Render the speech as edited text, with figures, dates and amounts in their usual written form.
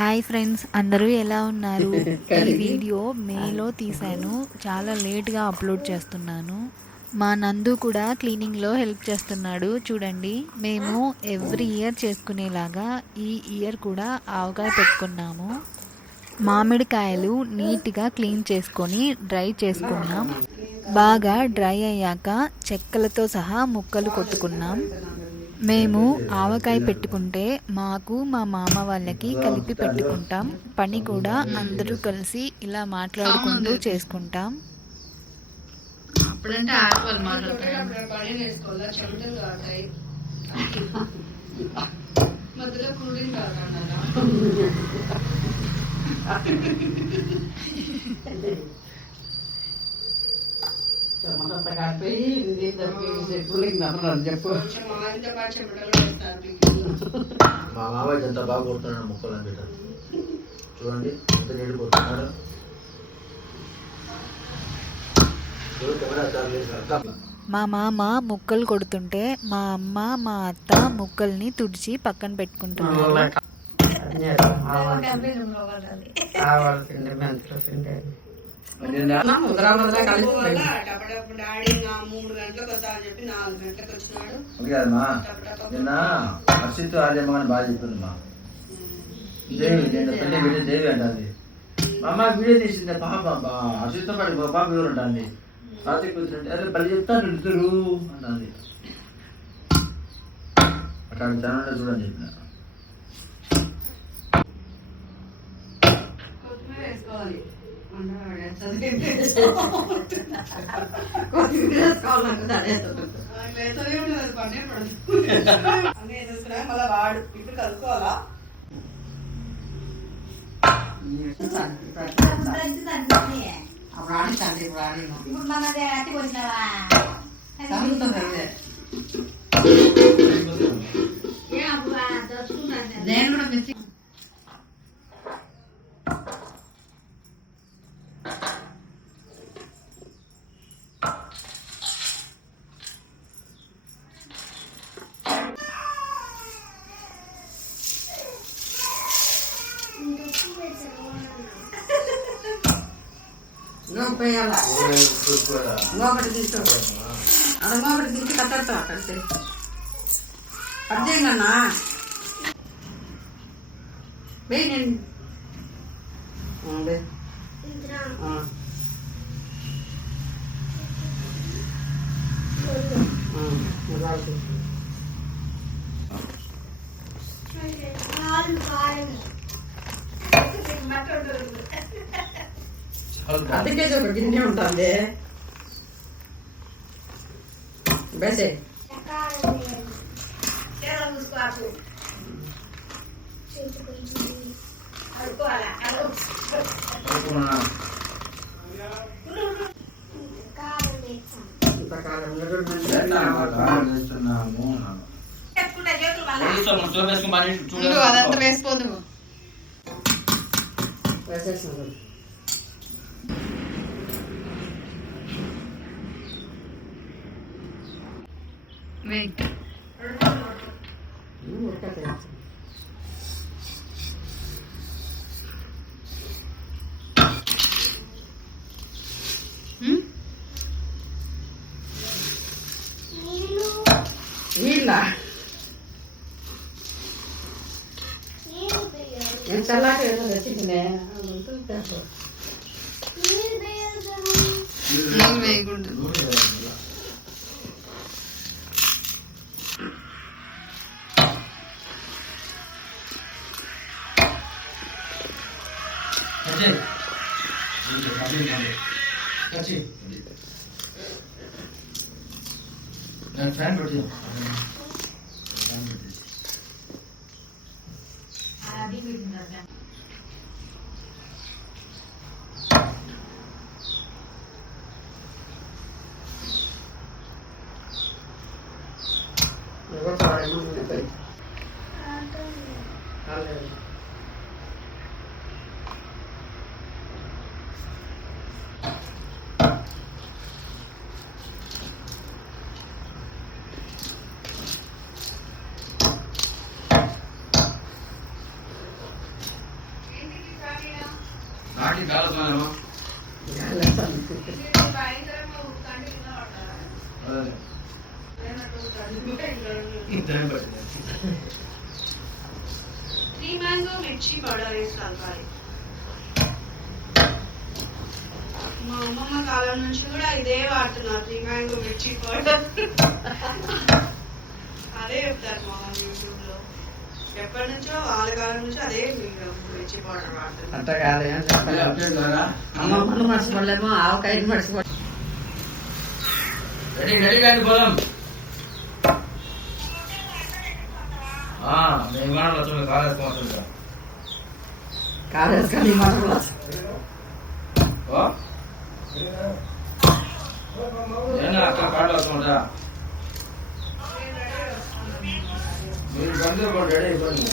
Hi friends, అందరూ ఎలా ఉన్నారు? ఈ వీడియో మేలో తీశాను, చాలా లేట్గా అప్లోడ్ చేస్తున్నాను. మా నందు కూడా క్లీనింగ్లో హెల్ప్ చేస్తున్నాడు. చూడండి, మేము ఎవ్రీ ఇయర్ చేసుకునేలాగా ఈ ఇయర్ కూడా ఆవకాయ పెట్టుకున్నాము. మామిడికాయలు నీట్గా క్లీన్ చేసుకొని డ్రై చేసుకున్నాం. బాగా డ్రై అయ్యాక చెక్కలతో సహా ముక్కలు కొట్టుకున్నాం. మేము ఆవకాయ పెట్టుకుంటే మాకు మా మామ వాళ్ళకి కలిపి పెట్టుకుంటాం. పని కూడా అందరూ కలిసి ఇలా మాట్లాడుకుంటూ చేసుకుంటాం. అప్పుడంటే ఆడవాళ్ళు మధ్యలో కూలింగ్ చెప్పు. మా మామయ్య ఎంత బాగా కొడుతున్నాడు ముక్కలు అని పెట్టారు. చూడండి ఎంత నీళ్ళు కొడుతున్నాడు. మా మామ ముక్కలు కొడుతుంటే మా అమ్మ మా అత్త ముక్కల్ని తుడిచి పక్కన పెట్టుకుంటున్నారు. నిన్న హర్షిత్ ఆర్యమ్మ అని బాగా చెప్పింది. మా దేవి పెళ్లి దేవి అంటుంది. మా అమ్మ వీడియో తీసింది పాప హర్షిత్తో పాటు పాప ఎవరు ఉంటుంది. కార్తీక్ కూర్చుంటే అదే పని చెప్తాను ఇద్దరు అంటుంది. అట్లా ఛానల్ చూడని చెప్పిన. వాడు ఇప్పుడు కలుపుకోవాలా. నేను కూడా మిర్చి ఇంకొకటి తీసుకో. అది ఇంకొకటి తీసి కట్టేస్తా కలిసి కట్ చేయండి. వెయ్యి నేను అందుకేసి ఒక గిన్నె ఉంటుంది. బేసే అదంతా వేసిపోదు. వేసేసిన వెయిట్ వీళ్ళ నేను చల్లాక ఏదో తెచ్చిందే వేయకూడదు. ఫ్యాన్ పెట్టి బాకీ చాలా స్నానమా టైం పట్టింది 3 mango మిర్చి పౌడర్ వేసి కలపాలి. మా అమ్మమ్మ కాలం నుంచి కూడా ఇదే వాడుతున్నారు 3 mango మిర్చి పౌడర్. అదే చెప్తారు మా మమ్మీ యూట్యూబ్ లో. ఎప్పటి నుంచో వాళ్ళ కాలం నుంచి అదే మిర్చి పౌడర్ వాడుతున్నారు. అంత కాదు ఏం చెప్పాలి. అమ్మమ్మను మర్చిపోలేము, ఆవకాయని మర్చిపోలేము. రెడీ రెడీ కానీ పోదాం. మేము కూడా వస్తుంది కాలేసుకోవచ్చు కాలేసుకొని మనం అక్కడ కాళ్ళు వస్తుందా మీరు బండి రెడీ అయిపోయింది.